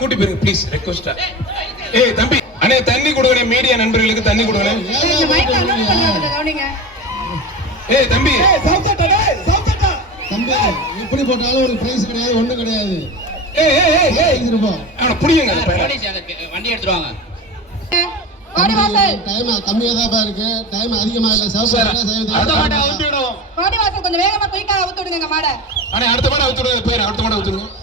கூட்டி போயிருங்க ப்ளீஸ் ரெக்வஸ்டா ஏய் தம்பி. அண்ணே தண்ணி கொடுங்க மீடியா நண்பர்களுக்கு தண்ணி கொடுங்க ஏய் தம்பி. தம்பி எப்படி போட்டாலும் ஒரு பிரைஸ் கிடையாது ஒண்ணும் கிடையாது. ஏய் ஏய் ஏய் ஏய். அவனை புடிங்க வண்டி எடுத்துருவாங்க. டைம் கம்மியா தான் இருக்கு. டைம் அதிகமா இல்ல. சார், அடுத்த மாட்டை அவுத்து விடுவோம் வாடிவாசல் கொஞ்சம் வேகமா குயிக்கா அவுத்து விடுங்க மாடை. அண்ணே அடுத்த மாட்டை அவுத்து விடுங்க போயிரு அடுத்த மாட்டை அவுத்து விடுங்க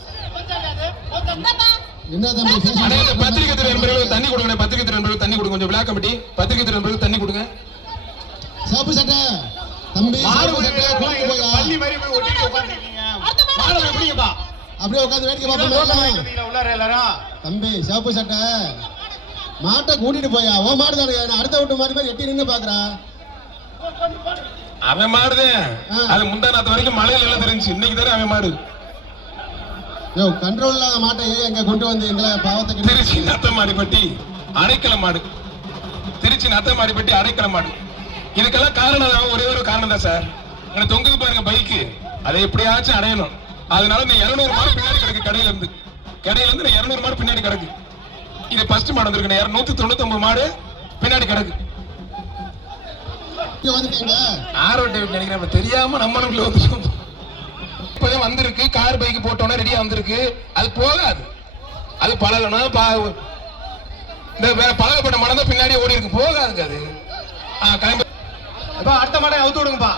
பத்திரிகை துறை நண்பர்களுக்கு தண்ணி கொடுங்க பத்திரிகை நண்பர்களுக்கு தண்ணி கொடுங்க கொஞ்சம் விழா கமிட்டி பத்திரிகை நண்பர்களுக்கு தண்ணி கொடுங்க. சிவப்பு சட்டை. தம்பி பள்ளி மாதிரி போய் ஒட்டிட்டு பிடிங்கப்பா. அப்படியே உட்காந்து வேடிக்கை பார்ப்போம்? தம்பி சிவப்பு சட்டை. மாட்டை கூட்டிட்டு போயா? ஓ மாடு தானே. அடுத்த விட்டு மாதிரி மாதிரி எட்டி நின்னு பாக்குறா. அவன் மாடுதே. அது முந்தா நாத்து வரைக்கும் மழையில எல்லாம் தெரிஞ்சு இன்னைக்கு தானே அவன் மாடு. யோ கண்ட்ரோல் இல்லாத மாட்டை ஏன் எங்க கொண்டு வந்து எங்களை பாவத்தை திருச்சி நத்தமாடிப்பட்டி அடைக்கல மாடு. திருச்சி நத்தமாடிப்பட்டி அடைக்கல மாடு. இதுக்கெல்லாம் காரணம் ஒரே ஒரு காரணம் தான் சார். எனக்கு தொங்குது பாருங்க பைக்கு. அதை எப்படியாச்சும் அடையணும். அதனால இந்த இருநூறு மாடு பின்னாடி கிடக்கு கடையில இருந்து கடையில இருந்து இந்த இருநூறு மாடு பின்னாடி கிடக்கு. இது ஃபர்ஸ்ட் மாடு வந்திருக்கு நூத்தி தொண்ணூத்தி ஒன்பது மாடு பின்னாடி கிடக்கு. ஆரோட்டை நினைக்கிறேன் தெரியாம நம்மளுக்குள்ள வந்துட்டோம் இப்பதான் வந்திருக்கு கார் பைக் போட்டோன்னே ரெடியா வந்திருக்கு. அது போகாது. அது பழகணும் இந்த வேற பழகப்பட்ட மனம் தான் பின்னாடி ஓடி இருக்கு. போகாதுங்க அது. கிளம்பி. அப்பா, அடுத்த மாடை அவுத்து விடுங்கப்பா.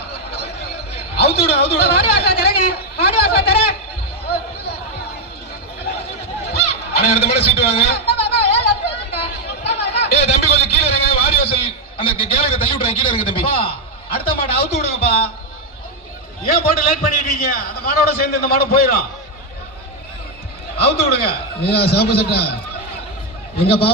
அவுத்து விடு, அவுத்து விடு. வாடிவாசல் தரங்க வாடிவாசல் தர அண்ணா அடுத்த மாதிரி சீட்டு வாங்க. ஏ தம்பி கொஞ்சம் கீழே இருங்க. வாடி வாசல் அந்த கேளுக்கு தள்ளி விட்டுறேன் கீழே இருங்க தம்பி. அடுத்த மாடை அவுத்து விடுங்கப்பா. ஏன் போட்டு லேட் பண்ணிட்டு இருக்கீங்க அந்த மாடோட சேர்ந்து இந்த மாடு போயிடும் அவுத்து விடுங்க. நீயா சிவப்பு சட்டை? எங்க பா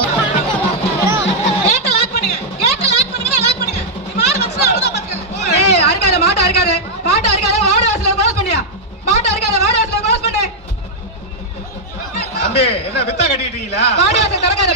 கேட்ட லாக் பண்ணுங்க கேட்ட லாக் பண்ணுங்க லாக் பண்ணுங்க நீ மாடு வந்துச்சுனா அவ்வளவுதான் பாத்துக்க. ஏய் அறுக்காத மாட்டை அறுக்காத மாட்டை அறுக்காத வாடிவாசல க்ளோஸ் பண்ணியா? மாட்டை அறுக்காத வாடிவாசல க்ளோஸ் பண்ணு. தம்பி என்ன வித்தா கட்டிட்டீங்களா வாடிவாசல் திறக்காத